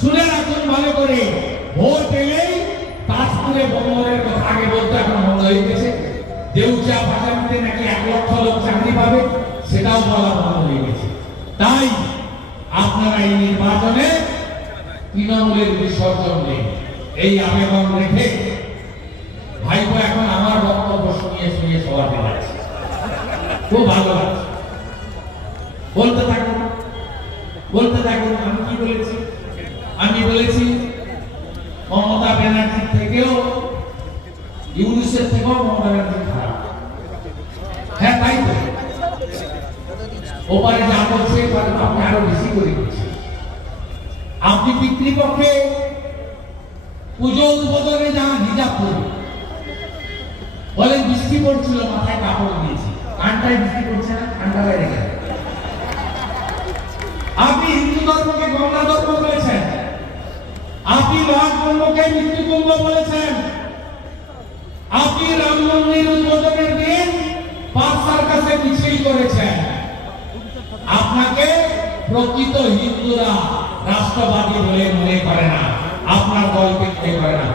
শুনে রাখুন ভালো করে, ভোট এলেই তাজপুরে বন্দরের কথা আগে বলতে এখন বন্ধ হয়ে গেছে। দেউচা পাটামিতে নাকি 1 লক্ষ লোক চাকরি পাবে, সেটাও বলা বন্ধ হয়ে গেছে। তাই আপনারা এই নির্বাচনে তৃণমূলের বিসর্জন নেই, এই আবেদন রেখে ভাইপো এখন আমার বক্তব্য শুনিয়ে শুনিয়ে সবাই যাচ্ছে, খুব ভালো লাগছে। বলতে থাকুন বলতে থাকুন। আমি কি বলেছি? আমি বলেছি মমতা ব্যানার্জির থেকেও, ইউনিসেফ থেকেও মমতা ব্যানার্জি খারাপ। হ্যাঁ তাই তো, ওপারে যা করছে আপনি আরো বেশি করে দিচ্ছেন। আপনি পিতৃপক্ষে পুজো উদ্বোধনে যান হিজাব পরে, বলেন বৃষ্টি পড়ছিল মাথায় কাপড় দিয়েছি, কানটায় বৃষ্টি পড়ছে না, কানটা বাইরে গেল। আপনি হিন্দু ধর্মকে গঙ্গা ধর্ম বলেছেন, আপনি রাম ধর্মকে মৃত্যু কুম্ভ বলেছেন, আপনি রাম মন্দির উদ্বোধনের দিন পাঁচটার কাছে মিছিল করেছেন। আপনাকে প্রকৃত হিন্দুরা রাষ্ট্রবাদী বলে মনে করে না, আপনার দলকে মনে করে না।